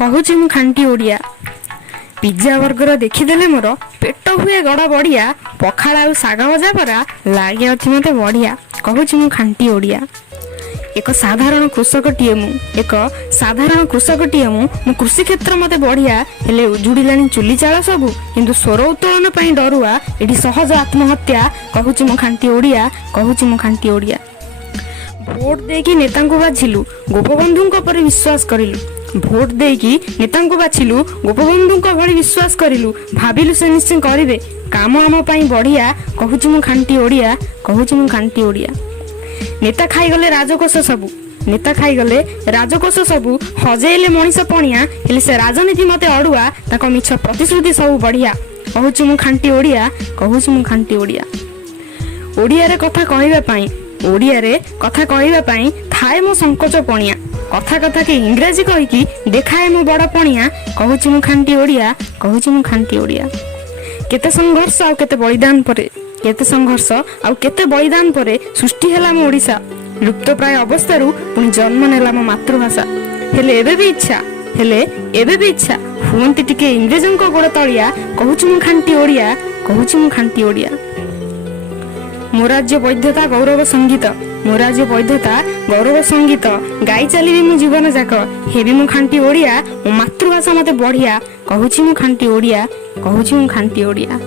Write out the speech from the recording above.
कहूची मु खांटी Odia. Pizza burger देखीदेले मोर पेट हुए गड़ बढ़िया। पखाड़ आउ साग भजा परा लागे अच्छी मते बढ़िया। कहूची मु खांटी ओडिया। एक साधारण कृषकटीए मु कृषि क्षेत्र मते बढ़िया हेले उजुड़िलानी चुली चाल सबू किंतु स्वर उत्तोलन पई डरुआ एठी सहज आत्महत्या। कहूची मु खांटी ओडिया। कहूची मु खांटी ओडिया। भोट देकी नेता को बाछिलु गोपबंधु पर विश्वास करिलु। भोट देकी नेता को बाछिलु गोपबंधु भली विश्वास करिलु। भाविलु से निश्चय करिवे काम आम पई बढ़िया। कहूची मु खांटी ओडिया। कहूची मु खांटी ओडिया। नेता खाईगले राजकोष सबू हजेले मनीष पणिया हेले से राजनीति मते अड़ुआ ताको मिछ प्रतिश्रुति सब बढ़िया। कहूची मु खांटी ओडिया। कहूची मु खांटी ओडिया। ओडिया कथा कहवा थाए मो संकोच पणिया। कथा कथा के इंग्राजी कहीकि देखाए मो बड़ पणिया। कहूची मु खांटी ओडिया। कहूची मु खांटी ओडिया। केते संघर्ष आउ केते बलिदान परे सृष्टि हेला मो ओडिशा। लुप्त प्राय अवस्थारू पुणी जन्म नेला मो मातृभाषा। हेले एबे भी इच्छा हुअंती टिके इंग्रेजों गोड़ तलिया। कहूची मु खांटी ओडिया। कहूची मु खांटी ओडिया। मो राज्य वैधता गौरव संगीत गाई चली मु जीवन जाक हेबी मु खांटी ओडिया। मो मातृभाषा मते बढ़िया। कहूची मु खांटी ओडिया। कहूची मु खांटी ओडिया।